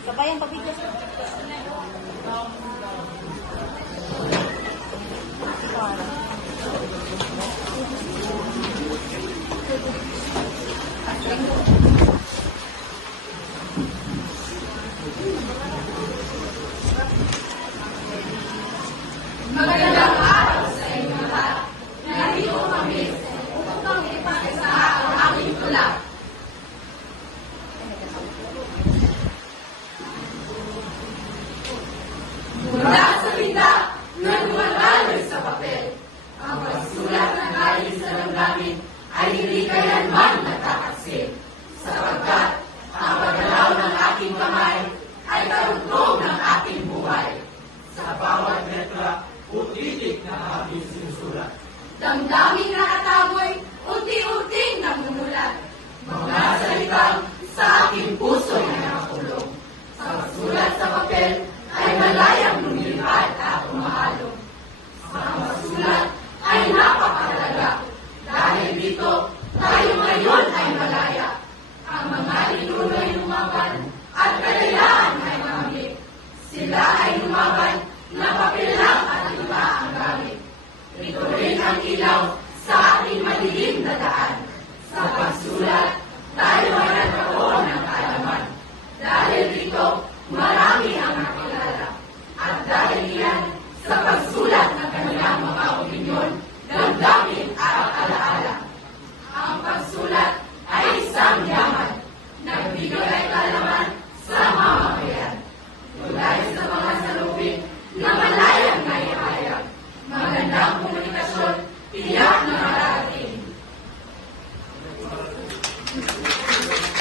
Sabayan pabigyan. Magandang araw sa inyo lahat. Narito kami upang ipakita ang aking tula. Mula sa tinda na lumalaloy sa papel, ang pagsulat na galing sa damdamin ay hindi kailanman nagkakasip, sapagkat ang paggalaw ng aking kamay ay karugtong ng aking buhay. Sa bawat letra o titik na aking sinusulat, Damdaming nakataboy, unti-unting namumulat. Mga salitang sa aking puso'y nakakulong. Sa pagsulat sa papel ay malayang lumilipad at umahalong. Ang pagsulat ay napakahalaga. Dahil dito, tayo ngayon ay malaya. Ang mga linunay lumaban at kalayaan ay makamit. Sila ay lumaban na papel lang at iba ang gamit. Ito rin ang ilaw